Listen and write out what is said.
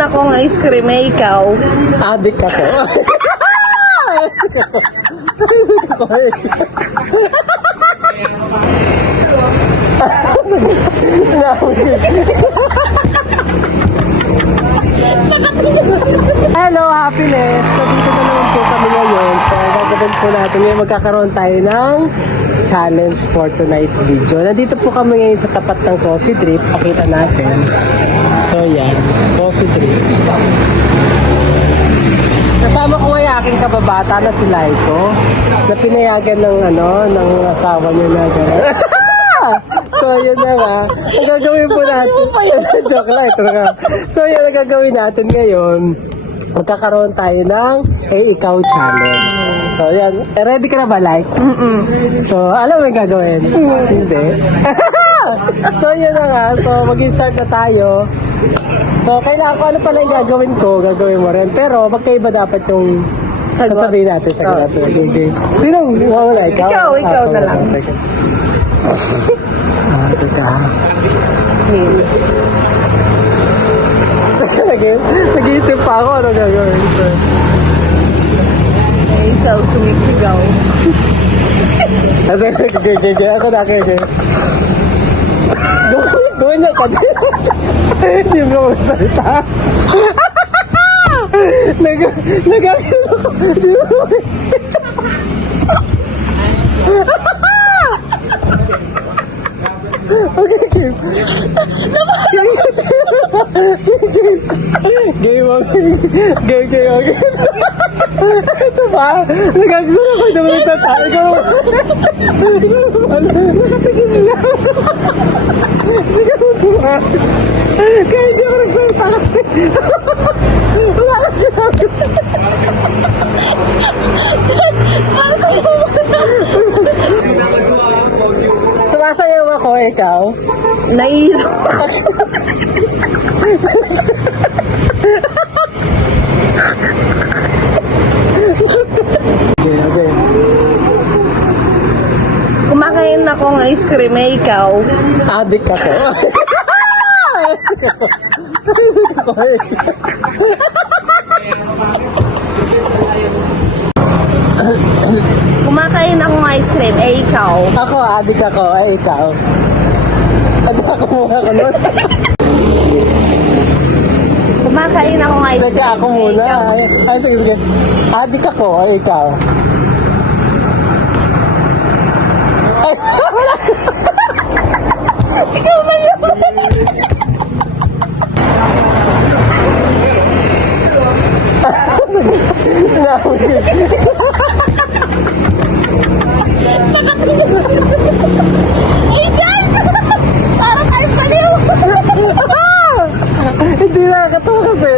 akong ice cream, eh, ikaw. Adik ako. Hello, happiness! Nandito na naman po kami ngayon. So, gagawin po natin ngayon. Magkakaroon tayo ng challenge for tonight's video. Nandito po kami ngayon sa tapat ng coffee drip. Pakita natin. So, yan. Coffee drip. Kasama ko ngayon aking kababata na si Laiko na pinayagan ng asawa niya na gano'n. So, yun na nga. Ang gagawin po natin. Joke lang. Ito nga. So, yun ang gagawin natin ngayon. Magkakaroon tayo ng Ikaw Challenge. So, yan. Ready ka na ba, Like? So, alam mo yung gagawin? Hindi. So, yun na nga. So, mag-start na tayo. So, kailangan ko ano pala yung gagawin ko, gagawin mo rin. Pero, magkaiba dapat yung sasabihin natin sa natin. Okay. Sinong wawala? Ikaw na lang. Teka. Nag-iisip pa ako ano gagawin. Eh, ikaw, sumisigaw. Ako na kayo. Gawin niya pa. Hindi mo ako salita. Nagagawin ako. Hindi mo ako okay, game. Game. Ito ba? Nagagawin ako naman ito tayo. Nakatigil lang. Kaya hindi ako nagsalita kasi. Wala ka ginagawa. Sumasayaw ako, ikaw? Naiiyak. Okay. Kumakain akong ice cream, eh, ikaw. Adik ako. Kumakain akong ice cream, eh, ikaw. Ako, adik ako. Ikaw. Adik ako muna ako nun. Kumakain akong ice cream. Teka, ako muna. Ay, sige. Adik ako. Ikaw. Ay, wala. Ikaw ba yun? Ay, Jan! Para tayo paliw! Hindi nakakatawa kasi.